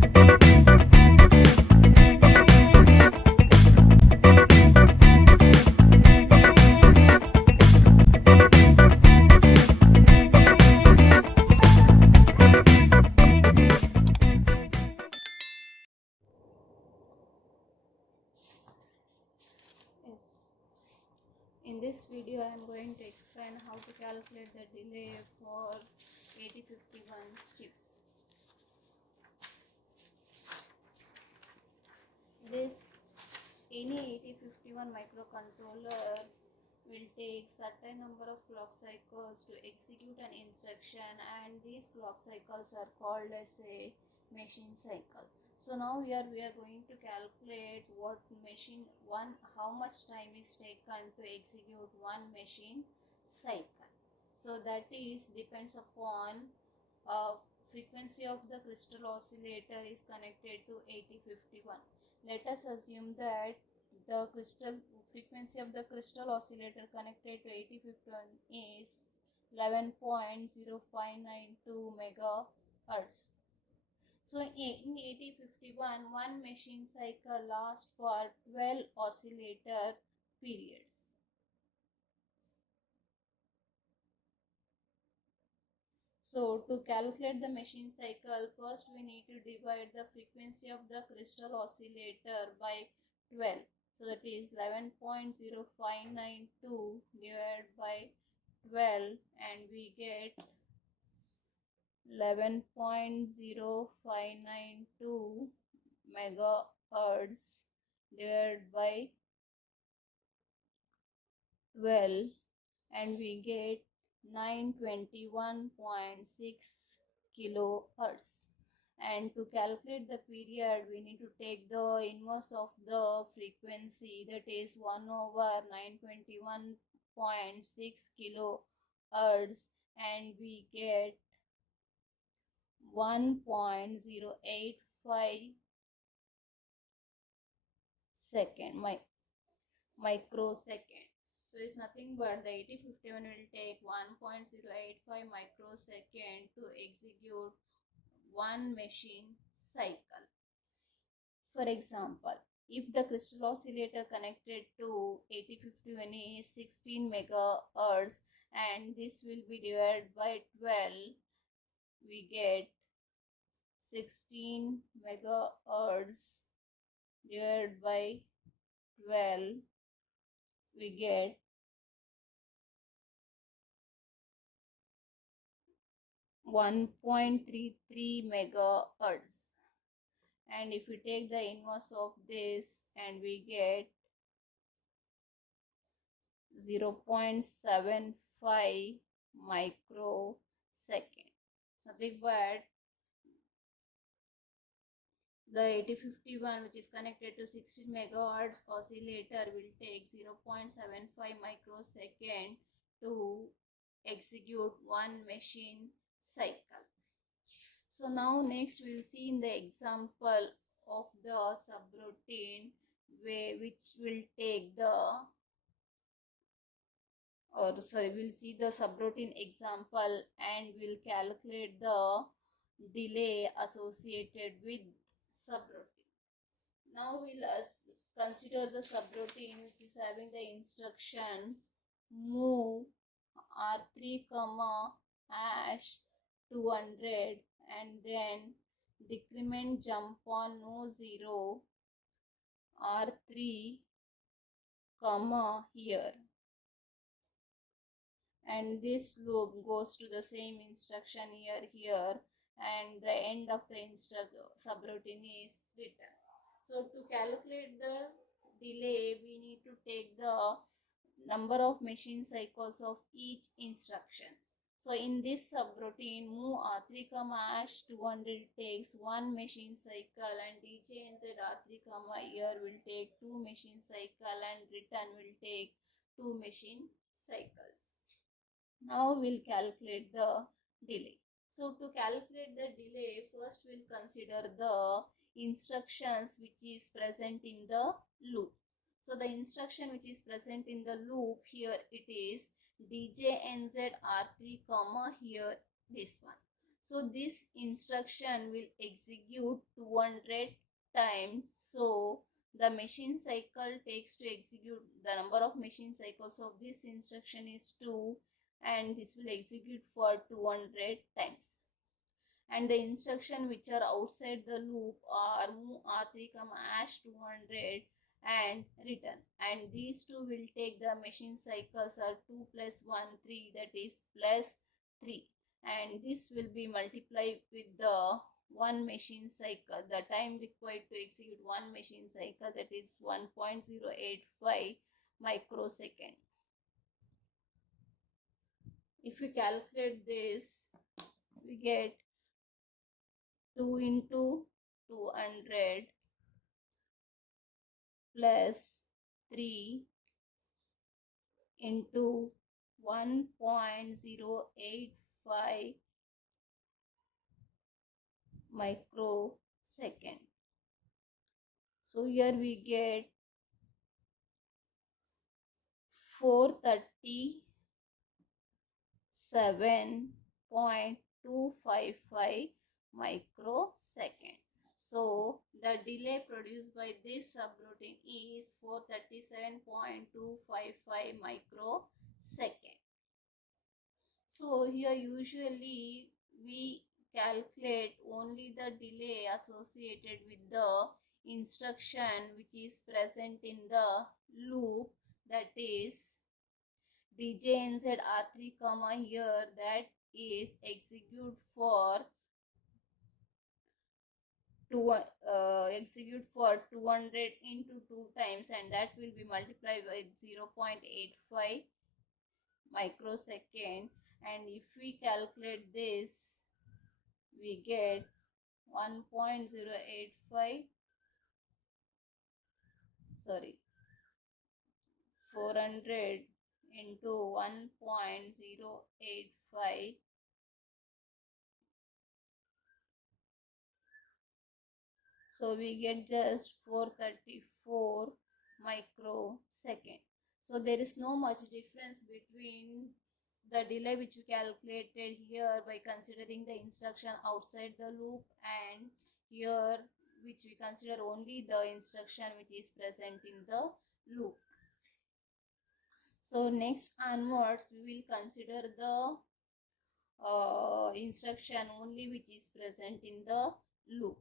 Yes. In this video, I am going to explain how to calculate the delay for 8051 chips. This any 8051 microcontroller will take certain number of clock cycles to execute an instruction, and these clock cycles are called as a machine cycle. So now we are going to calculate what machine one how much time is taken to execute one machine cycle. So that is depends upon uh, frequency of the crystal oscillator is connected to 8051. Let us assume that the crystal frequency of the crystal oscillator connected to 8051 is 11.0592 megahertz. So in 8051, one machine cycle lasts for 12 oscillator periods. So to calculate the machine cycle, first we need to divide the frequency of the crystal oscillator by 12. So that is 11.0592 divided by 12, and we get 11.0592 megahertz divided by 12, and we get 921.6 kilohertz. And to calculate the period, we need to take the inverse of the frequency, that is 1 over 921.6 kilohertz, and we get 1.085 microsecond. So it's nothing but the 8051 will take 1.085 microsecond to execute one machine cycle. For example, if the crystal oscillator connected to 8051 is 16 megahertz, and this will be divided by 12, we get 16 megahertz divided by 12, we get 1.33 megahertz. And if we take the inverse of this, and we get 0.75 microsecond. Something but the 8051, which is connected to 16 megahertz oscillator, will take 0.75 microsecond to execute one machine cycle. So now next we'll see in the example of the subroutine which will take the we'll see the subroutine example, and we'll calculate the delay associated with subroutine. Now we'll consider the subroutine, which is having the instruction move R3 comma hash 200, and then decrement jump on no 0 R3 comma here, and this loop goes to the same instruction here, and the end of the subroutine is written. So to calculate the delay, we need to take the number of machine cycles of each instructions. So in this subroutine, move R3 hash 200 takes one machine cycle, and DJNZ R3 here will take two machine cycle, and return will take two machine cycles. Now we'll calculate the delay. So to calculate the delay, first we'll consider the instructions which is present in the loop. So the instruction which is present in the loop, here it is DJNZ R3 comma here this one. So this instruction will execute 200 times. So the machine cycle takes to execute, the number of machine cycles of this instruction is 2, and this will execute for 200 times. And the instruction which are outside the loop are move r3 hash 200 and return, and these two will take the machine cycles are 2 plus 1 3, that is plus 3, and this will be multiplied with the one machine cycle, the time required to execute one machine cycle, that is 1.085 microsecond. If we calculate this, we get 2 into 200 plus 3 into 1.085 microsecond. So here we get 437.255 microsecond. So the delay produced by this subroutine is 437.255 microsecond. So here usually we calculate only the delay associated with the instruction which is present in the loop, that is DJNZ R3 comma here, that is execute for execute for 200 into 2 times, and that will be multiplied by 0.85 microsecond. And if we calculate this, we get 1.085, sorry, 400 into 1.085, so we get just 434 microsecond. So there is no much difference between the delay which we calculated here by considering the instruction outside the loop, and here which we consider only the instruction which is present in the loop. So next onwards we will consider the instruction only which is present in the loop.